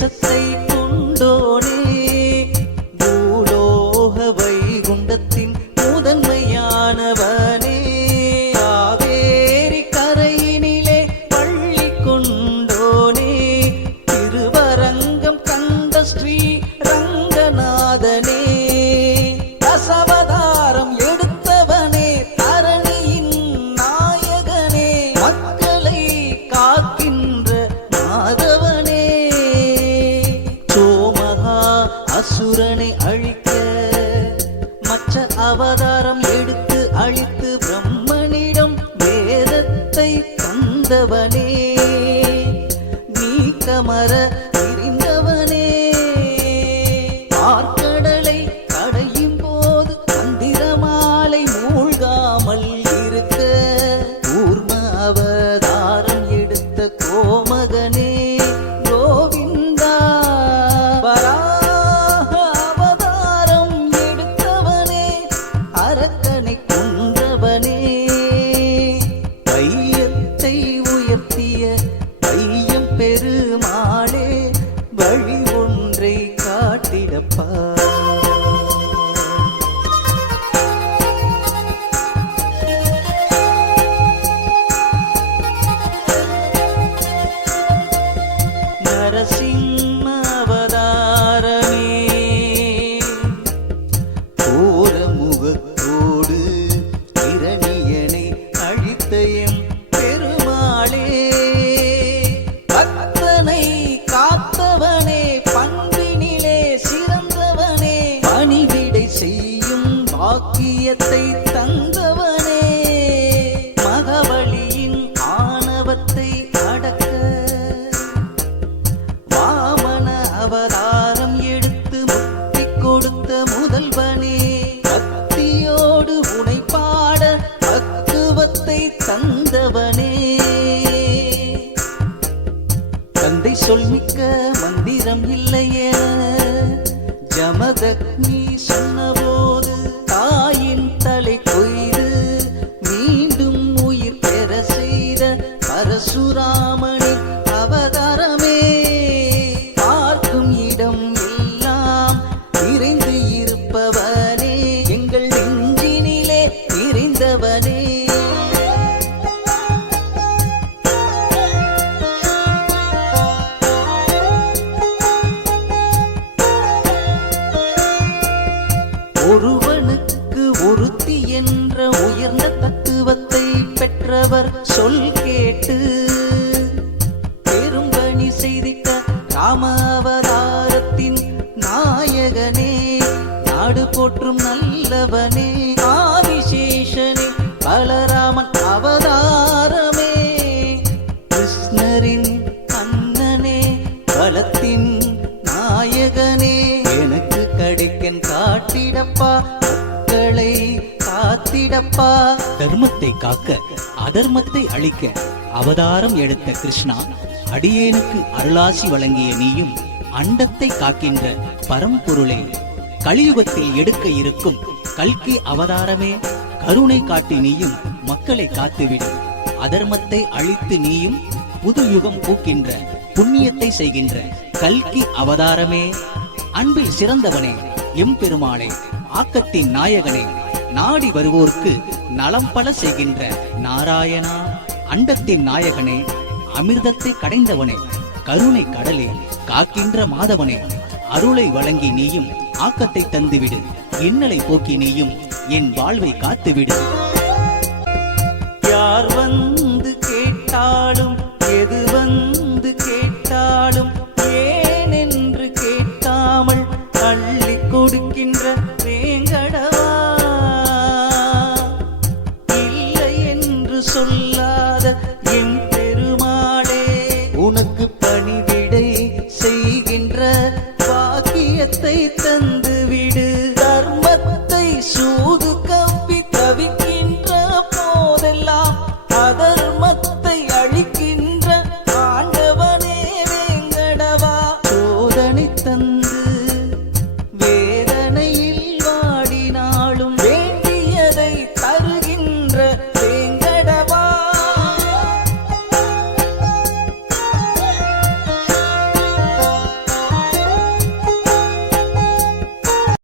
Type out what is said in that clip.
தேசத்தை கொண்டோனே, பூலோக வைகுண்டத்தின் முதன்மையானவனே, காவேரி கரையினிலே பள்ளி கொண்டோனே, திருவரங்கம் கண்ட ஸ்ரீ ரங்கநாதனே, தசவதாரம் எடுத்தவனே, தரணியின் நாயகனே, மக்களை காக்கின்ற மாதவனே, சோமகா அசுரனை அழிக்க மற்ற அவதாரம் எடுத்து அழித்து பிரம்மனிடம் வேதத்தை தந்தவனே, நீக்கமர தெரிந்தவனே, ஆற்கடலை கடையும் போது மந்திரமாலை மூழ்காமல் இருக்க கூர்ம அவதாரம் எடுத்த கோமகனே, கோவிந்தா வராக அவதாரம் எடுத்தவனே, அரக்கனை கொன்றவனே, வையத்தை உயர்த்திய வையம் பெருமாளே, வழி ஒன்றை காட்டிடப்பா. நரசிம்ம அவதாரமே, கோரமுகத்தோடு இரணியனை அழித்த எம் பெருமாளே, பக்தனை காத்தவனே, பண்பினிலே சிறந்தவனே, பணிவிடை செய்யும் பாக்கியத்தை தந்தவனே, மகவலியின் ஆணவத்தை அடக்க வாமன அவதாரம் எடுத்து முக்தி கொடுத்த முதல்வனே, பக்தியோடு உனை பாட பக்குவத்தை தந்தவனே, தந்தை சொல்மிக்க மந்திரம் இல்லையே ஜமதக்னி சொன்னபோது தாயின் தலை கொய்து மீண்டும் உயிர் பெற செய்த பரசுராமனின் அவதாரமே, பார்க்கும் இடம் எல்லாம் நிறைந்து இருப்பவனே, எங்கள் நெஞ்சினிலே நிறைந்தவனே, ஒருவனுக்கு ஒருத்தி என்ற உயர்ந்த தத்துவத்தை பெற்றவர் சொல் கேட்டு பெரும்பணி செய்திட்ட ராம அவதாரத்தின் நாயகனே, நாடு போற்றும் நல்லவனே, ஆதிசேஷனே, பலராமன் அவதாரமே, கிருஷ்ணரின் அண்ணனே, பலத்தின் நாயகனே, எனக்கு கிடைக்கன் காட்டிடப்பா, மக்களை காத்திடப்பா. தர்மத்தை காக்க அதர்மத்தை அழிக்க அவதாரம் எடுத்த கிருஷ்ணா, அடியேனுக்கு அருளாசி வழங்கிய நீயும் அண்டத்தை காக்கின்ற பரம்பொருளே, கலியுகத்தில் எடுக்க இருக்கும் கல்கி அவதாரமே, கருணை காட்டி நீயும் மக்களை காத்துவிடு, அதர்மத்தை அழித்து நீயும் புது யுகம் பூக்கின்ற புண்ணியத்தை செய்கின்ற கல்கி அவதாரமே, அன்பில் சிறந்தவனே, எம்பெருமாளே, ஆக்கத்தின் நாயகனே, நாடி வருவோர்க்கு நலம் பல செய்கின்ற நாராயணா, அண்டத்தின் நாயகனே, அமிர்தத்தை கடைந்தவனே, கருணை கடலே, காக்கின்ற மாதவனே, அருளை வழங்கி நீயும் ஆக்கத்தை தந்துவிடு, இன்னலை போக்கி நீயும் என் வாழ்வை காத்துவிடு. யார் வந்து கேட்டாலும் எது வந்து கேட்டாலும் ஏன் என்று கேட்காமல் அள்ளி கொடுக்கின்ற வேங்கடவா, இல்லை என்று சொல்லாத எம்